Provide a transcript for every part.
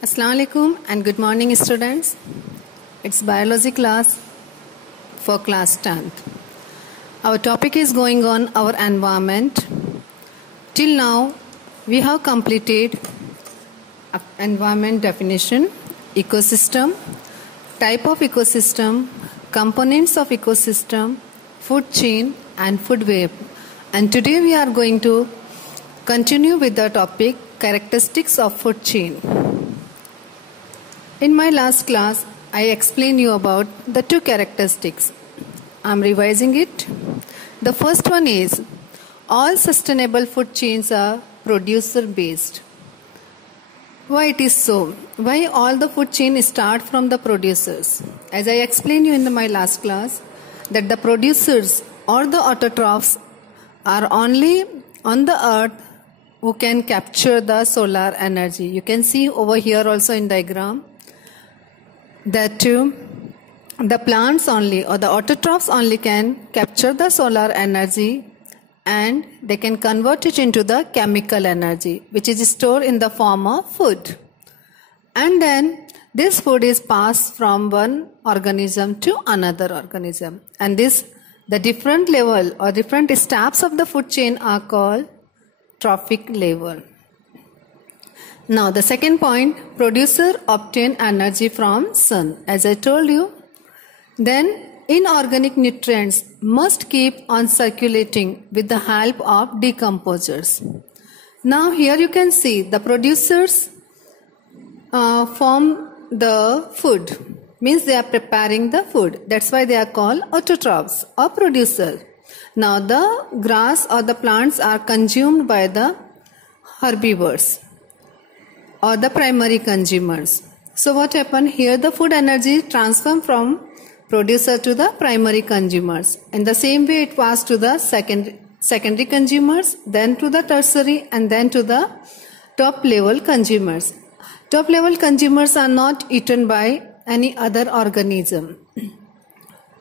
Assalamu alaikum and good morning students. It's biology class for class 10th. Our topic is going on our environment. Till now we have completed environment definition, ecosystem, type of ecosystem, components of ecosystem, food chain and food web. And today we are going to continue with the topic characteristics of food chain. In my last class, I explained you about the two characteristics. I am revising it. The first one is all sustainable food chains are producer based. Why it is so? Why all the food chain start from the producers? As I explained you in my last class, that the producers or the autotrophs are only on the earth who can capture the solar energy. You can see over here also in diagram that the plants only or the autotrophs only can capture the solar energy and they can convert it into the chemical energy which is stored in the form of food. And then this food is passed from one organism to another organism. And the different level or different steps of the food chain are called trophic level. Now the second point, producer obtain energy from sun. As I told you, then inorganic nutrients must keep on circulating with the help of decomposers. Now here you can see the producers form the food, means they are preparing the food. That's why they are called autotrophs or producers. Now the grass or the plants are consumed by the herbivores or the primary consumers. So what happened here, the food energy transformed from producer to the primary consumers. In the same way it passed to the secondary consumers, then to the tertiary and then to the top level consumers. Top level consumers are not eaten by any other organism.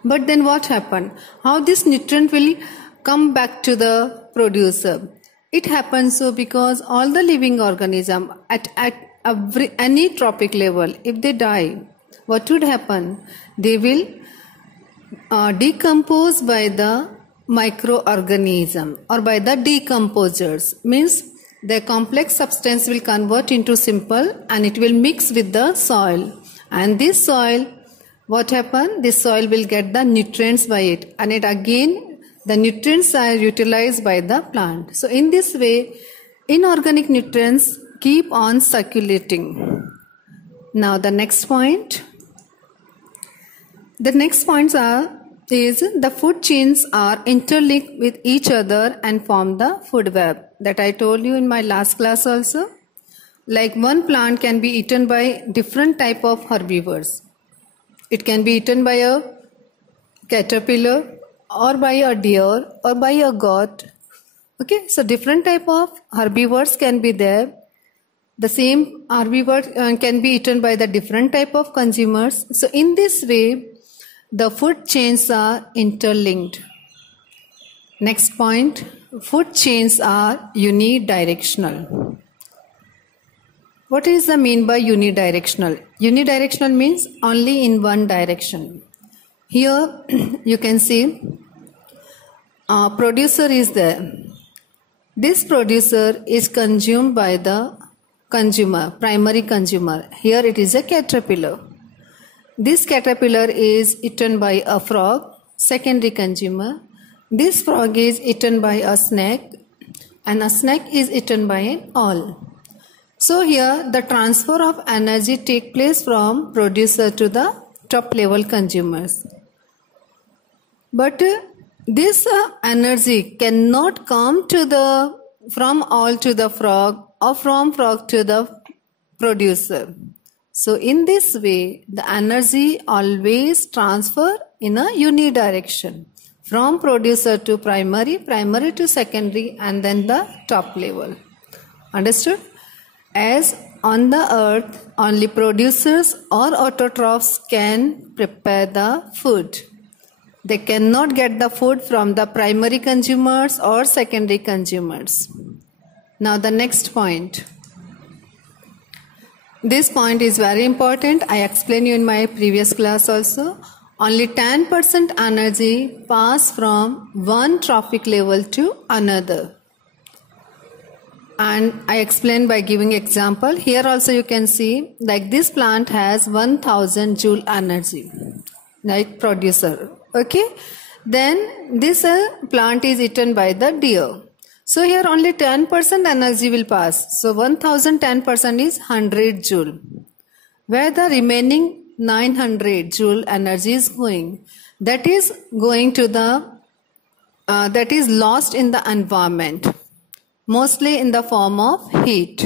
But then what happened? How this nutrient will come back to the producer? It happens so because all the living organism at any trophic level, if they die, what would happen? They will decompose by the microorganism or by the decomposers. Means the complex substance will convert into simple and it will mix with the soil. And this soil, what happen? This soil will get the nutrients by it, and it again the nutrients are utilized by the plant. So in this way, inorganic nutrients keep on circulating. Now the next point. The next points is the food chains are interlinked with each other and form the food web. That I told you in my last class also. Like one plant can be eaten by different type of herbivores. It can be eaten by a caterpillar or by a deer or by a goat. Okay, so different type of herbivores can be there. The same herbivore can be eaten by the different type of consumers. So in this way, the food chains are interlinked. Next point, food chains are unidirectional. What is the mean by unidirectional? Unidirectional means only in one direction. Here you can see producer is there. This producer is consumed by the consumer, primary consumer. Here it is a caterpillar. This caterpillar is eaten by a frog, secondary consumer. This frog is eaten by a snake and a snake is eaten by an owl. So here the transfer of energy takes place from producer to the top level consumers. But this energy cannot come from owl to the frog or from frog to the producer. So in this way, the energy always transfer in a unidirection from producer to primary, primary to secondary, and then the top level. Understood? As on the earth, only producers or autotrophs can prepare the food. They cannot get the food from the primary consumers or secondary consumers. Now the next point. This point is very important. I explained you in my previous class also. Only 10% energy pass from one trophic level to another. And I explained by giving example. Here also you can see like this plant has 1000 joule energy, like producer. Okay. Then this plant is eaten by the deer. So here only 10% energy will pass. So 1010% is 100 joule. Where the remaining 900 joule energy is going, that is going to the that is lost in the environment, mostly in the form of heat.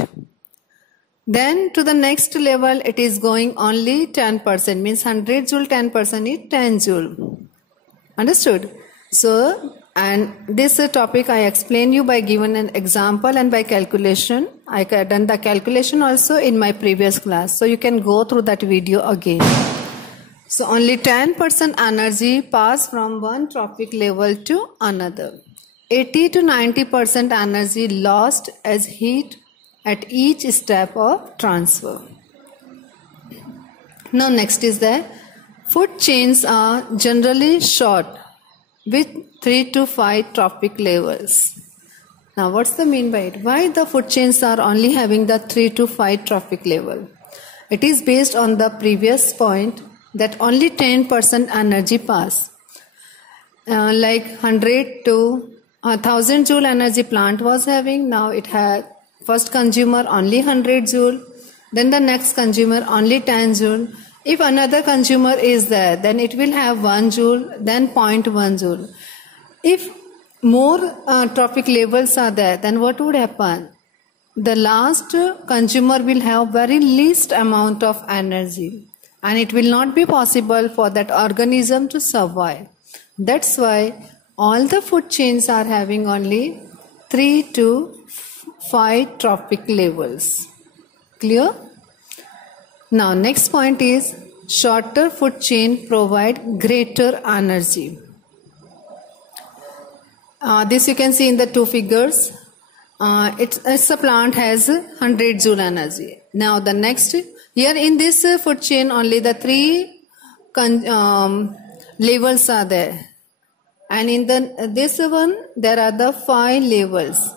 Then to the next level it is going only 10%, means 100 joule 10% is 10 joule. Understood? So, and this topic I explain you by giving an example and by calculation. I done the calculation also in my previous class. So you can go through that video again. So only 10% energy pass from one trophic level to another. 80 to 90% energy lost as heat at each step of transfer. Now next is the food chains are generally short with 3 to 5 trophic levels. Now what's the mean by it? Why the food chains are only having the 3 to 5 trophic level? It is based on the previous point that only 10% energy pass. Like 100 to 1000 joule energy plant was having. Now it had first consumer only 100 joule. Then the next consumer only 10 joule. If another consumer is there, then it will have 1 joule, then 0.1 joule. If more trophic levels are there, then what would happen? The last consumer will have very least amount of energy, and it will not be possible for that organism to survive. That's why all the food chains are having only 3 to 5 trophic levels. Clear? Now next point is shorter food chain provide greater energy. This you can see in the two figures. It's a plant has 100 joule energy. Now the next, here in this food chain only the 3 levels are there, and in this one there are the 5 levels.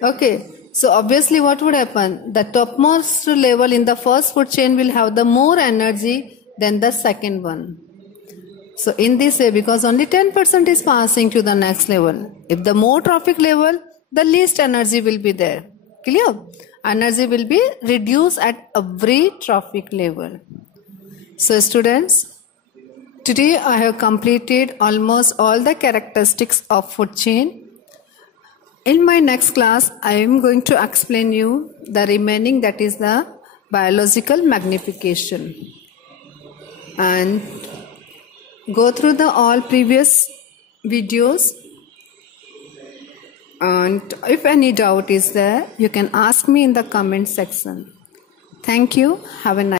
Okay. So obviously what would happen? The topmost level in the first food chain will have the more energy than the second one. So in this way, because only 10% is passing to the next level. If the more trophic level, the least energy will be there. Clear? Energy will be reduced at every trophic level. So students, today I have completed almost all the characteristics of food chain. In my next class, I am going to explain you the remaining, that is the biological magnification, and go through the all previous videos, and if any doubt is there, you can ask me in the comment section. Thank you. Have a nice